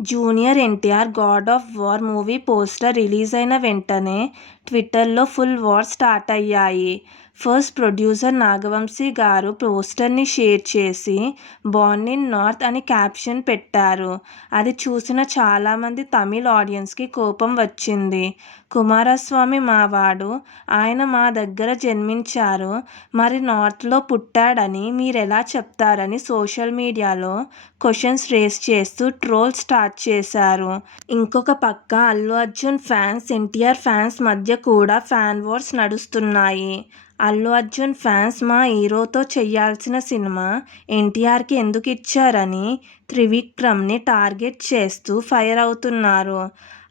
Junior NTR 'God of war' movie poster release అయిన వెంటనే ట్విట్టర్లో ఫుల్ వార్ స్టార్ట్ అయ్యాయి. ఫస్ట్ ప్రొడ్యూసర్ నాగవంశీ గారు పోస్టర్ని షేర్ చేసి 'బోర్న్ ఇన్ నార్త్' అని క్యాప్షన్ పెట్టారు. అది చూసిన చాలామంది తమిళ్ ఆడియన్స్కి కోపం వచ్చింది. కుమారస్వామి మావాడు, ఆయన మా దగ్గర జన్మించారు, మరి నార్త్లో పుట్టాడని మీరెలా చెప్తారని సోషల్ మీడియాలో క్వశ్చన్స్ రేస్ చేస్తూ ట్రోల్ స్టార్ట్ చేశారు. ఇంకొక పక్క అల్లు అర్జున్ ఫ్యాన్స్, ఎన్టీఆర్ ఫ్యాన్స్ మధ్య కూడా ఫ్యాన్ వార్స్ నడుస్తున్నాయి. అల్లు అర్జున్ ఫ్యాన్స్ మా హీరోతో చేయాల్సిన సినిమా ఎన్టీఆర్కి ఎందుకు ఇచ్చారని త్రివిక్రమ్ని టార్గెట్ చేస్తూ ఫైర్ అవుతున్నారు.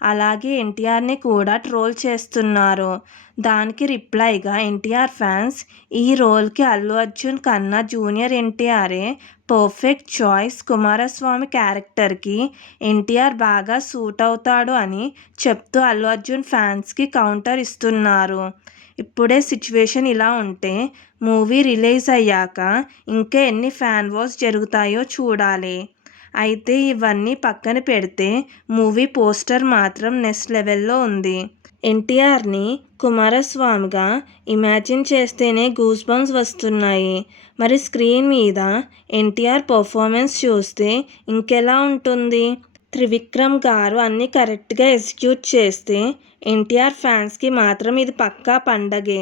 అలాగే ఎన్టీఆర్ని కూడా ట్రోల్ చేస్తున్నారు. దానికి రిప్లైగా ఎన్టీఆర్ ఫ్యాన్స్ ఈ రోల్కి అల్లు అర్జున్ కన్నా జూనియర్ ఎన్టీఆరే పర్ఫెక్ట్ చాయిస్, కుమారస్వామి క్యారెక్టర్కి ఎన్టీఆర్ బాగా సూట్ అవుతాడు అని చెప్తూ అల్లు అర్జున్ ఫ్యాన్స్కి కౌంటర్ ఇస్తున్నారు. ఇప్పుడే సిచ్యువేషన్ ఇలా ఉంటే మూవీ రిలీజ్ అయ్యాక ఇంకా ఎన్ని ఫ్యాన్ వార్స్ జరుగుతాయో చూడాలి. అయితే ఇవన్నీ పక్కన పెడితే మూవీ పోస్టర్ మాత్రం నెక్స్ట్ లెవెల్లో ఉంది. ఎన్టీఆర్ని కుమారస్వామిగా ఇమాజిన్ చేస్తేనే గూస్ బంప్స్ వస్తున్నాయి. మరి స్క్రీన్ మీద ఎన్టీఆర్ పర్ఫార్మెన్స్ చూస్తే ఇంకెలా ఉంటుంది? త్రివిక్రమ్ గారు అన్నీ కరెక్ట్గా ఎగ్జిక్యూట్ చేస్తే ఎన్టీఆర్ ఫ్యాన్స్కి మాత్రం ఇది పక్కా పండగే.